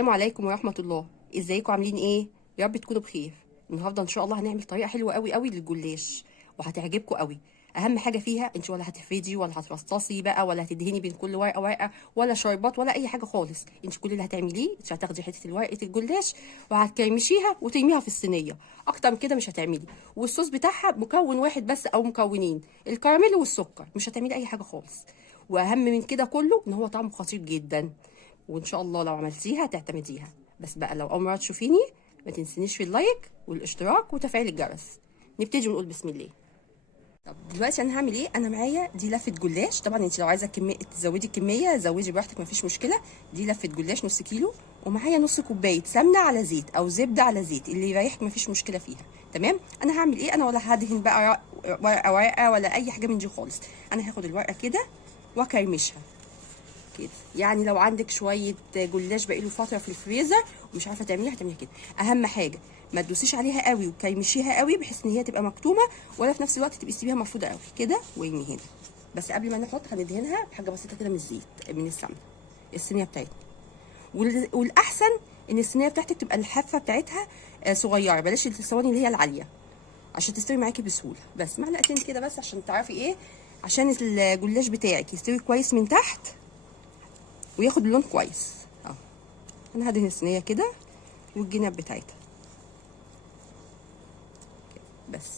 السلام عليكم ورحمة الله. ازيكم عاملين ايه؟ يا رب تكونوا بخير. النهارده ان شاء الله هنعمل طريقة حلوة قوي قوي للجلاش وهتعجبكم قوي. اهم حاجة فيها انت ولا هتفردي ولا هترصصي بقى ولا هتدهني بين كل ورقة ورقة ولا شربات ولا اي حاجة خالص. انت كل اللي هتعمليه انت هتاخدي حتة ورقة الجلاش وهتكرمشيها وترميها في الصينية. اكتر من كده مش هتعملي. والصوص بتاعها مكون واحد بس او مكونين، الكراميل والسكر. مش هتعملي اي حاجة خالص. واهم من كده كله ان هو طعمه خطير جدا، وان شاء الله لو عملتيها هتعتمديها. بس بقى لو اول مره تشوفيني ما تنسينيش في اللايك والاشتراك وتفعيل الجرس. نبتدي ونقول بسم الله. طب دلوقتي انا هعمل ايه؟ انا معايا دي لفه جلاش. طبعا انت لو عايزه تزودي الكميه زودي براحتك، مفيش مشكله. دي لفه جلاش نص كيلو، ومعايا نص كوبايه سمنه على زيت او زبده على زيت اللي يريحك، مفيش مشكله فيها. تمام. انا هعمل ايه؟ انا ولا هدهن بقى ورقه ورقه ولا اي حاجه من دي خالص. انا هاخد الورقه كده واكرمشها كده. يعني لو عندك شويه جلاش بقيله فتره في الفريزر ومش عارفه تعمليها هتعمليها كده. اهم حاجه ما تدوسيش عليها قوي وتكيمشيها قوي بحيث ان هي تبقى مكتومه، ولا في نفس الوقت تبقي تسيبيها مفروده قوي كده. وارمي هنا. بس قبل ما نحط هندهنها بحاجه بسيطه كده من الزيت من السمنه الصينيه بتاعتنا. والاحسن ان الصينيه بتاعتك تبقى الحافه بتاعتها صغيره، بلاش الصواني اللي هي العاليه عشان تستوي معاكي بسهوله. بس معلقتين كده بس عشان تعرفي ايه، عشان الجلاش بتاعك يستوي كويس من تحت وياخد اللون كويس. اهو انا هدهن الصينيه كده والجناب بتاعتها بس،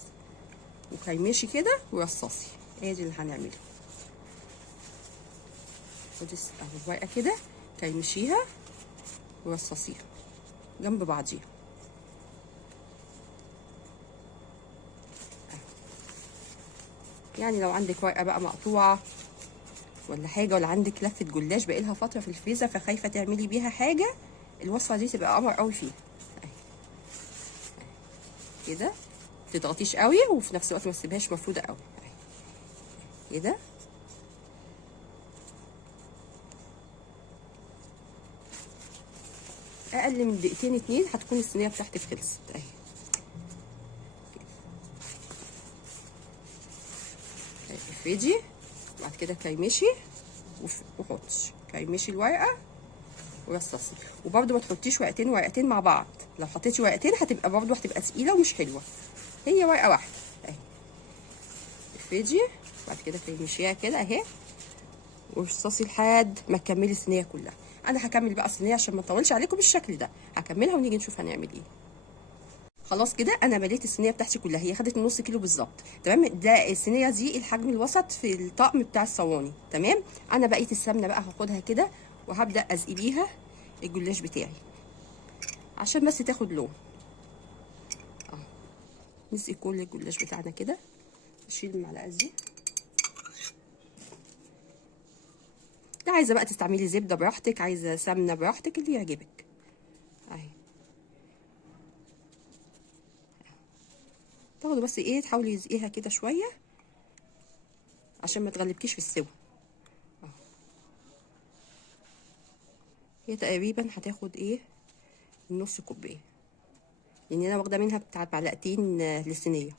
وكيمشي كده ورصصي. ادي اللي هنعمله. خدي اهو الورقه كده كيمشيها ورصصيها جنب بعضيها. يعني لو عندك ورقه بقى مقطوعه ولا حاجه، ولا عندك لفه جلاش بقالها فتره في الفريزر فخايفه تعملي بيها حاجه، الوصفه دي تبقى قمر قوي فيها. كده تضغطيش قوي وفي نفس الوقت ما تسيبهاش مفروده قوي كده. اقل من دقيقتين اتنين هتكون الصينيه بتاعتك خلصت اهي. افردي وبعد كده كيمشي وحطي كيمشي الورقه ورصصي. وبرده ما تحطيش ورقتين مع بعض. لو حطيتي ورقتين هتبقى برده تقيله ومش حلوه. هي ورقه واحده اهي. افردي وبعد كده كيمشيها كده اهي ورصصي لحد ما تكملي الصينيه كلها. انا هكمل بقى الصينيه عشان ما اطولش عليكم بالشكل ده، هكملها ونيجي نشوف هنعمل ايه. خلاص كده انا مليت الصينيه بتاعتي كلها، هي خدت نص كيلو بالظبط. تمام. ده الصينيه دي الحجم الوسط في الطقم بتاع الصواني. تمام. انا بقيه السمنه بقى هاخدها كده وهبدا ازقي بيها الجلاش بتاعي عشان بس تاخد لون. اهو نسقي كل الجلاش بتاعنا كده. نشيل المعلقه دي. ده عايزه بقى تستعملي زبده براحتك، عايزه سمنه براحتك، اللي يعجبك. اهي تاخدي بس ايه، تحاولي تزقيها كده شويه عشان ما تغلبكيش في السوا. هي تقريبا هتاخد ايه، نص كوبايه، لان انا واخده منها بتاع معلقتين للصينيه.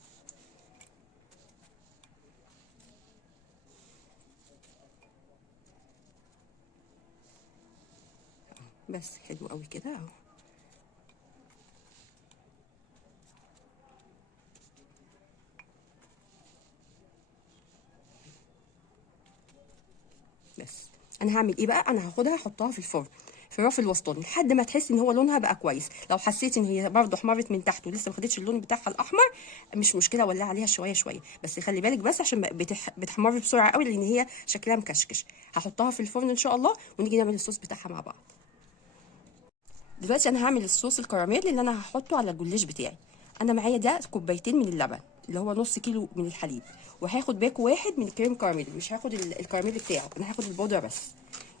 بس حلو قوي كده اهو. بس انا هعمل ايه بقى؟ انا هاخدها احطها في الفرن في الرف الوسطاني لحد ما تحسي ان هو لونها بقى كويس. لو حسيتي ان هي برضه احمرت من تحت ولسه ما خدتش اللون بتاعها الاحمر مش مشكله، ولع عليها شويه شويه. بس خلي بالك بس عشان بتحمر بسرعه قوي لان هي شكلها مكشكش. هحطها في الفرن ان شاء الله ونيجي نعمل الصوص بتاعها مع بعض. دلوقتي انا هعمل الصوص الكراميل اللي انا هحطه على الجلاش بتاعي. انا معايا ده كوبايتين من اللبن اللي هو نص كيلو من الحليب، وهاخد باكو واحد من الكريم كراميل. مش هاخد الكراميل بتاعه، انا هاخد البودره بس.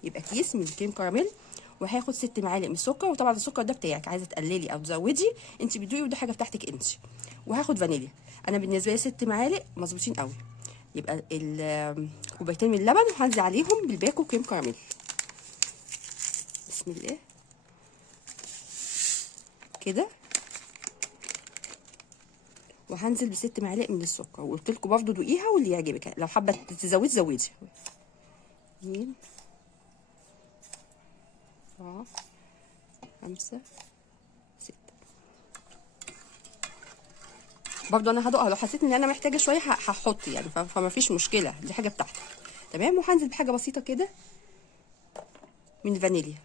يبقى كيس من الكريم كراميل. وهاخد 6 معالق من السكر، وطبعا السكر ده بتاعك، عايزه تقللي او تزودي انت بتدوقي وده حاجه بتاعتك انت. وهاخد فانيليا. انا بالنسبه لي 6 معالق مظبوطين قوي. يبقى كوبايتين من اللبن وهنزل عليهم بالباكو كريم كراميل. بسم الله كده. وهنزل ب6 معالق من السكر، وقلت لكم برضه دوقيها واللي يعجبك، لو حابه تزودي زودي. 2 4 5 6. برضو انا هدوقها، لو حسيت ان انا محتاجه شويه هحط يعني، فما فيش مشكله، دي حاجه بتاعتك. تمام. وهنزل بحاجه بسيطه كده من فانيليا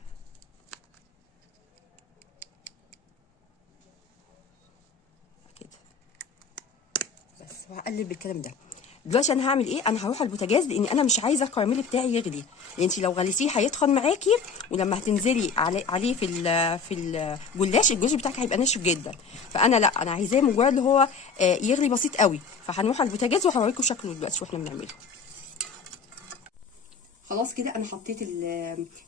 كده بس، وهقلب بالكلام ده. دلوقتي انا هعمل ايه؟ انا هروح على البوتاجاز لان انا مش عايزه الكراميل بتاعي يغلي، لان انت لو غليتيه هيتخن معاكي، ولما هتنزلي عليه في الجلاش الجوز بتاعك هيبقى ناشف جدا. فانا لا، انا عايزاه مجرد اللي هو يغلي بسيط قوي. فهنروح على البوتاجاز وهوريكم شكله دلوقتي واحنا بنعمله. خلاص كده انا حطيت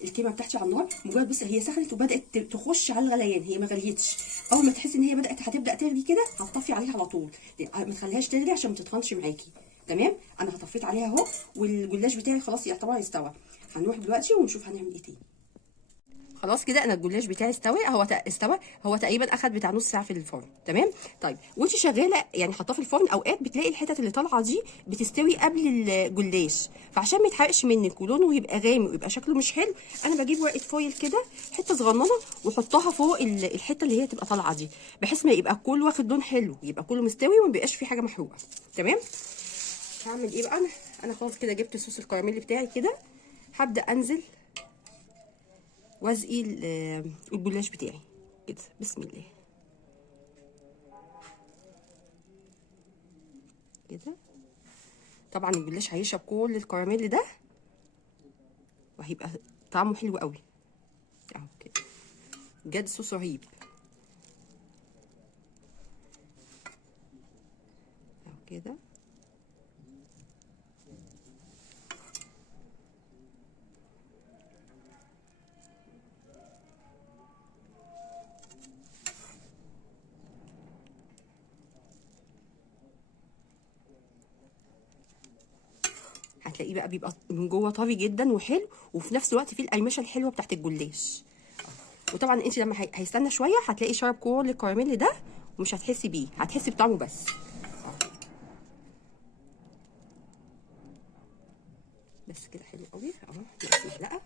الكيمه بتاعتي على النار. مجرد بص هي سخنت وبدات تخش على الغليان، هي ما غليتش. اول ما تحسي ان هي هتبدا تغلي كده هتطفي عليها على طول، ما تخليهاش تغلي عشان ما تتخنش معاكي. تمام. انا هطفيت عليها اهو، والجلاش بتاعي خلاص يعتبر يستوى. هنروح دلوقتي ونشوف هنعمل ايه تاني. خلاص كده انا الجلاش بتاعي استوى. هو تقريبا اخد بتاع نص ساعه في الفرن. تمام. طيب وانت شغاله يعني حاطاه في الفرن، اوقات بتلاقي الحتت اللي طالعه دي بتستوي قبل الجلاش، فعشان ما يتحرقش منك ولونه يبقى غامق ويبقى شكله مش حلو، انا بجيب ورقه فويل كده حته صغننه واحطها فوق الحته اللي هي تبقى طالعه دي، بحيث ما يبقى كله واخد لون حلو، يبقى كله مستوي وما بيبقاش فيه حاجه محروقه. تمام. هعمل ايه بقى؟ انا خلاص كده جبت صوص الكراميل بتاعي كده. هبدا انزل وازقي الجلاش بتاعي كده. بسم الله كده. طبعا الجلاش هيشرب كل الكراميل ده وهيبقى طعمه حلو قوي اهو كده، بجد صوص رهيب اهو كده. هتلاقيه بقى بيبقى من جوه طري جدا وحلو، وفي نفس الوقت فيه القرمشه الحلوه بتاعت الجلاش. وطبعا انت لما هيستنى شويه هتلاقي شرب كل الكراميل ده، ومش هتحسي بيه، هتحسي بطعمه بس. بس كده حلو قوي اهو. نقص معلقه.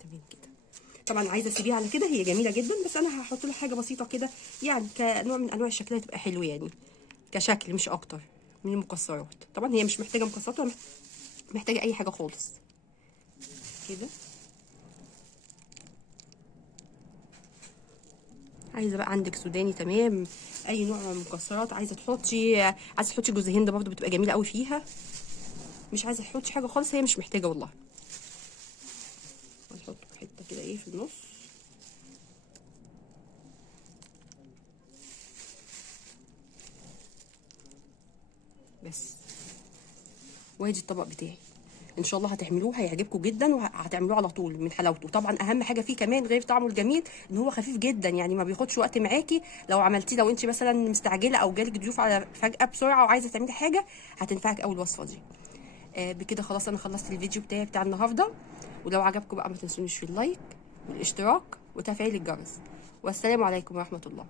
تمام كده. طبعا عايزه اسيبيها على كده، هي جميله جدا، بس انا هحط لها حاجه بسيطه كده يعني كنوع من انواع الشكل، تبقى حلو يعني كشكل مش اكتر من المكسرات. طبعا هي مش محتاجه مكسرات ولا محتاجه اي حاجه خالص كده. عايزه بقى عندك سوداني تمام، اي نوع من المكسرات عايزه تحطي جوز هند برضو بتبقى جميله قوي فيها. مش عايزه تحطي حاجه خالص، هي مش محتاجه والله. هنحط حته كده ايه في النص بس. وادي الطبق بتاعي. ان شاء الله هتعملوه هيعجبكم جدا، وهتعملوه على طول من حلاوته. طبعا اهم حاجه فيه كمان غير طعمه الجميل ان هو خفيف جدا، يعني ما بياخدش وقت معاكي. لو عملتيه، لو انت مثلا مستعجله او جالك ضيوف على فجاه بسرعه وعايزه تعملي حاجه، هتنفعك قوي الوصفه دي. بكده خلاص انا خلصت الفيديو بتاعي بتاع النهارده. ولو عجبكم بقى ما تنسونيش في اللايك والاشتراك وتفعيل الجرس. والسلام عليكم ورحمه الله.